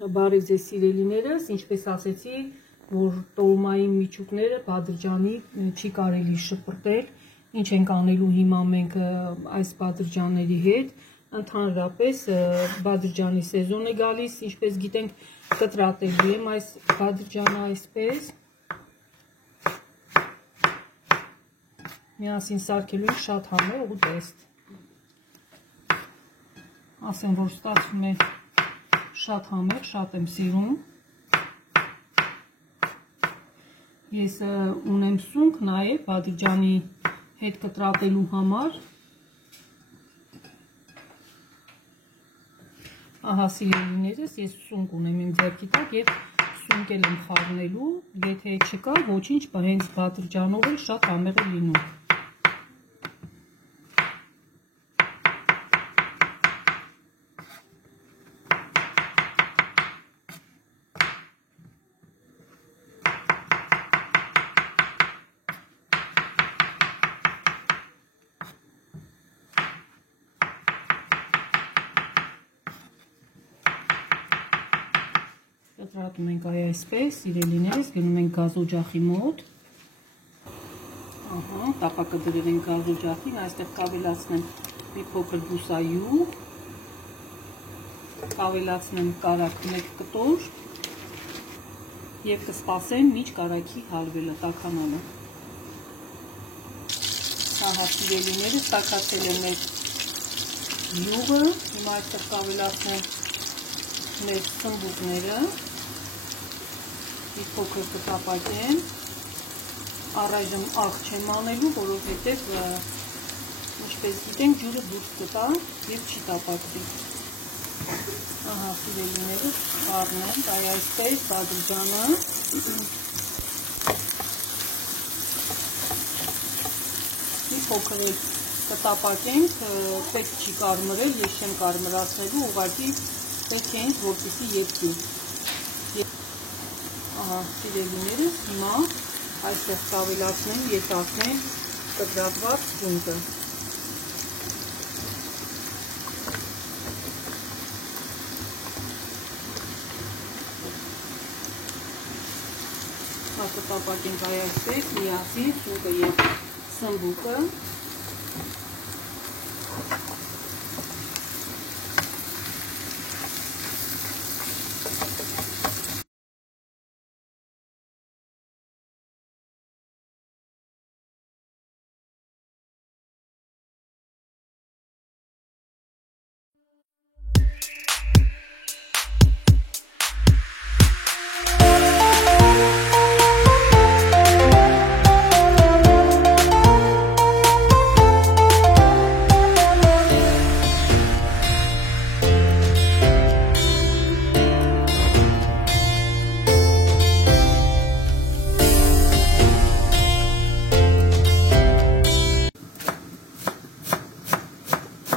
Բարև ձեզ սիրելիներս, ինչպես ասեցի, որ տոլմայի միջուկները բադրջանի չի կարելի շպրտել, ինչ ենք անելու հիմա մենք այս բադրջանների հետ, ընդհանրապես բադրջանի սեզոն է գալիս, ինչպես գիտենք, կտրատելու եմ այս բադրջանը այսպես, միասին սարքելու ենք շատ համեղ ու տեստ, ասեմ, որ ստացվում է շատ համեղ, շատ եմ սիրում, ես ունեմ սունկ նաև բադրջանի հետ կտրատելու համար, ահա սիրելիներս, ես սունկ ունեմ իմ ձեռքի տակ և սունկ եմ խառնելու, եթե չկա, ոչինչ, հենց բադրջանով էլ շատ համեղ է լինում։ Կտրատում ենք այսպես, սիրելիներս, գնում ենք գազօջախի մոտ, տապակը դրել ենք գազօջախին, այստեղ կավելացնեմ մի փոքր բուսայուղ, կավելացնեմ կարագ 1 կտոր և կսպասեմ մինչ կարագի հալվելը, տաքանալը։ Ահա սիրելիներս, տաքացել եմ մեր յուղը, հիմա այստեղ կավելացնեմ մեր սմբուկները, մի փոքր կտապակեմ, առայժմ աղ չեմ անելու, որովհետև ինչպես գիտենք ջուրը դուրս կտա և չի տապակվի։ Ահա սիրելիներս խառնենք այսպես բադրջանը, մի փոքր կտապակենք, պետք չի կարմրել, ես չեմ կարմրացնելու, ուղղակի պետք է ինձ որպեսզի եփվի։ Ահա սիրելիներս, հիմա այստեղ կավելացնեմ, ետացնեմ կտրատված սունկը։ Կտապակենք այսպես, միասին սունկը և սմբուկը։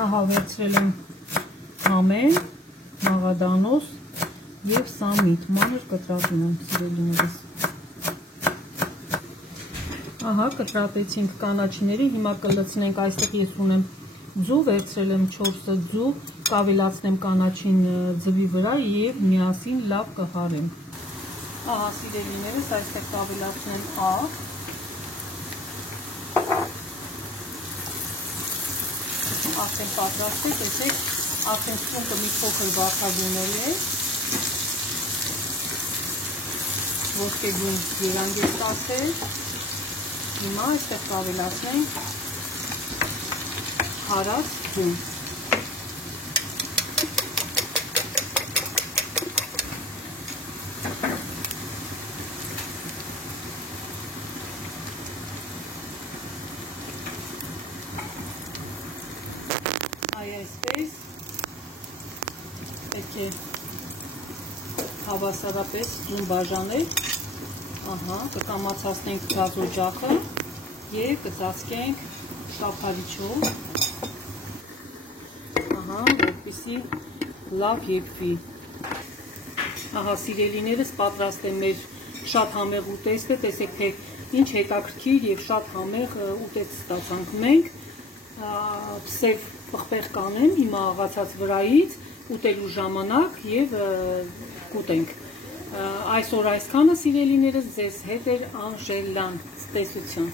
Ահա վերցրել եմ համեն, մաղադանոս և սամիտ, մանր կտրատում եմ սիրելիներս։ Ահա կտրատեցինք կանաչիները, հիմա կլցնենք, այստեղ ես ունեմ ձու, վերցրել եմ 4 ձու, կավելացնեմ կանաչին ձվի վրա և միասին լավ կհարենք։ Ահա սիրելիներս, այստեղ կավելացնեմ աղ, արդեն պատրաստ է, տեսեք, արդեն սունկը մի փոքր վարդագույնել է, ոսկեգույն երանգ է ստացել, հիմա այստեղ կավելացնենք հարած ձուն։ Այսպես, պետք է հավասարապես ձուն բաժանել, կկամացացնենք գազօջախը և կծածկենք շաքարիչով, որպեսզի լավ եփվի։ Ահա սիրելիներս, պատրաստ է մեր շատ համեղ ուտեստը, տեսեք թե ինչ հետաքրքիր և շատ համեղ ուտեստ ստացանք մենք, սև պղպեղ կանեմ հիմա աղացած վրայից ուտելու ժամանակ եւ կուտենք։ Այսօր այսքանը, սիրելիներս, ձեզ հետ էր Անժելան։ Ցտեսություն։